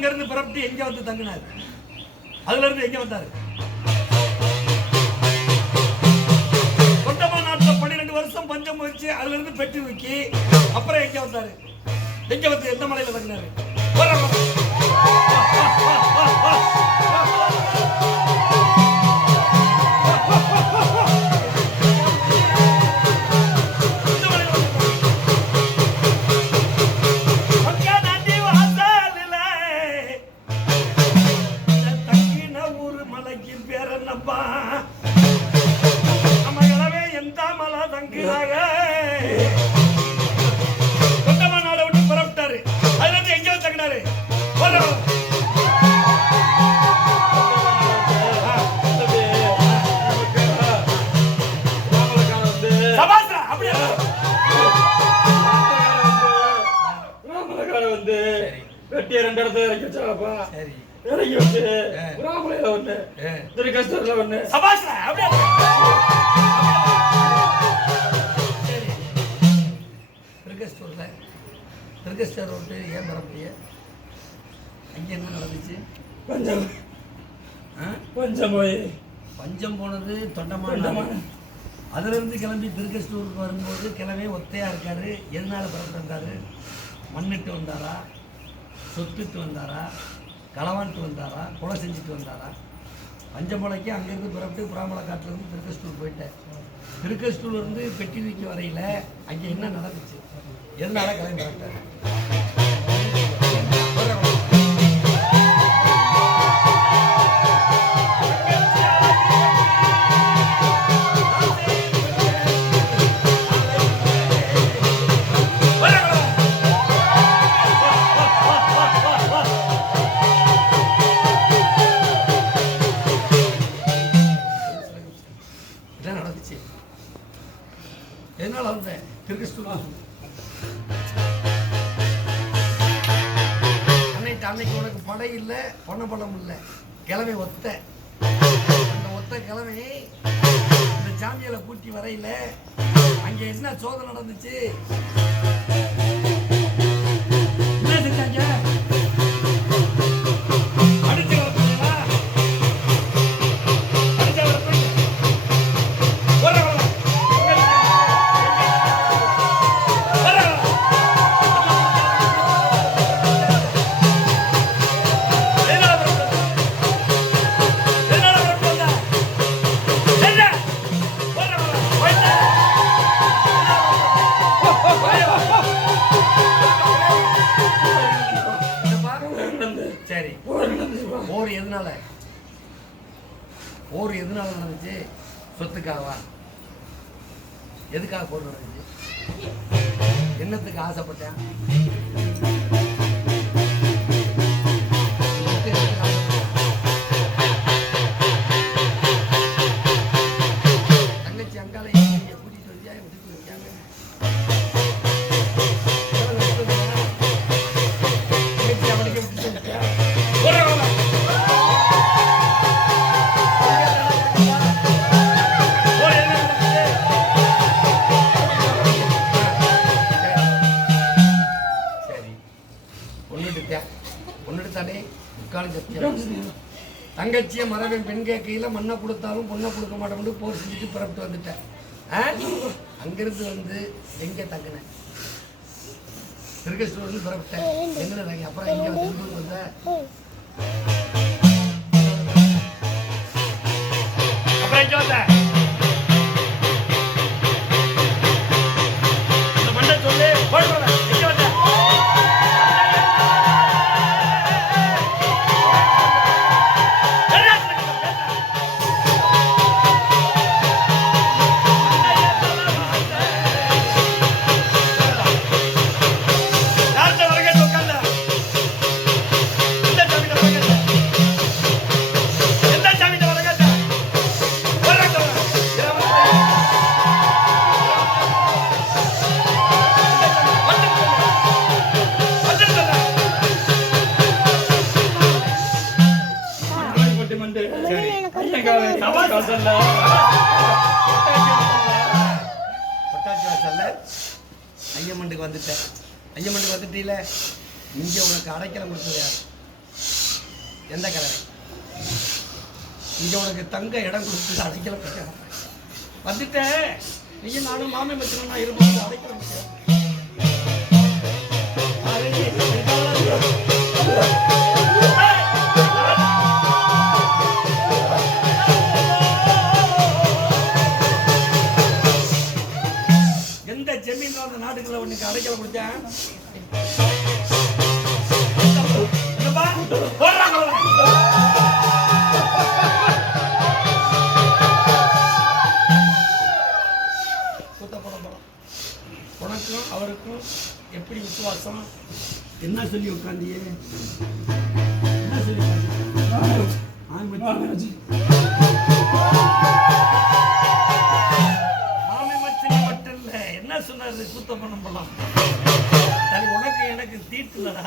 அங்க இருந்து புறப்பட்டு எங்க வந்து தங்கினாரு? அதுல இருந்து எங்க வந்தாரு? தொண்டமான் நாட்டுல 12 வருஷம் பஞ்சம் வச்சு அதுல இருந்து பெட்டி வைக்கி அப்புறம் எங்க வந்தாரு? எங்க வந்து எந்த மலையில தங்கினாரு? இறங்கி வச்சு ராமலையில ஒண்ணு திருக்கஷ்டத்துல ஒண்ணு சபாஸ்ல அப்படியே திருக்கஷ்டர் விட்டு ஏன் பரப்பிய அங்கே என்ன நடந்துச்சு? பஞ்சம் போனது தொண்டமான். அதுல இருந்து கிளம்பி திருக்கஷ்டூருக்கு வரும்போது கிளம்பி ஒத்தையா இருக்காரு. எதனால பரப்பிட்டு வந்தாரு? மண்ணிட்டு வந்தாரா, சொத்துட்டு வந்தாரா, களவான்ட்டு வந்தாரா, கொலை செஞ்சுட்டு வந்தாரா? பஞ்சமலைக்கு அங்கேருந்து புறப்பட்டு புறாமலை காட்டிலேருந்து திருக்கஷ்டூர் போயிட்டேன். திருக்கஷ்டூர்லேருந்து பெட்டி வைக்க வரையில் அங்கே என்ன நடந்துச்சு? எதனால கிளம்பி பரப்பிட்டார்? எதனால வந்தேன்? திருக்கஷ்டூர் அன்னைக்கு உனக்கு படை இல்லை, பணபலம் இல்லை, கிழமை ஒத்த. அந்த ஒத்த கிழமை இந்த சாமியில கூட்டி வரையில அங்க என்ன சோதனை நடந்துச்சு? என்ன செஞ்சாங்க? போர் எதனால நடந்துச்சு? சொத்துக்காகவா? எதுக்காக போர் நடந்துச்சு? என்னத்துக்கு ஆசைப்பட்டேன்? தங்கச்சி அங்கால கூட்டிட்டு வச்சா விட்டுட்டு வச்சாங்க. தங்கச்சி அவனுக்கு விட்டுட்டு வச்சா தங்கச்சியை மரவன் பெண் கேட்கையில மண்ணை கொடுத்தாலும் பொண்ணை கொடுக்க மாட்டோம்னு போர் செஞ்சுட்டு புறப்பட்டு வந்துட்டேன். அங்கிருந்து வந்து எங்க தங்கினேன்? திருக்கஷ்டூர்ல புறப்பட்டேன். எங்க தங்கி அப்புறம் எங்க திருப்பூர் வந்த? அப்புறம் எங்க வந்த? மண்ணை சொல்லு. எங்க வந்த? ஐயம்மண்டுக்கு வந்துட்டேன். ஐயம்மண்டுக்கு வந்துட்டீல, இங்கே உனக்கு அடைக்கலம் கொடுத்தது யார்? எந்த கலரை இங்க உனக்கு தங்க இடம் கொடுத்து அடைக்கல வந்துட்டேன். நீயும் நானும் மாமே மச்சனா இருப்போம் அடைக்கல எந்த ஜமீன் அந்த நாட்டுக்குள்ள உனக்கு அடைக்கல கொடுத்தேன். உனக்கும் அவருக்கும் எப்படி விசுவாசம்? என்ன சொல்லி உட்காந்தியே? என்ன சொல்லி மாமி மச்சினி மட்டும் இல்ல, என்ன சொன்னாரு? சுத்தம் பண்ண போலாம். உனக்கு எனக்கு தீட்டுலடா.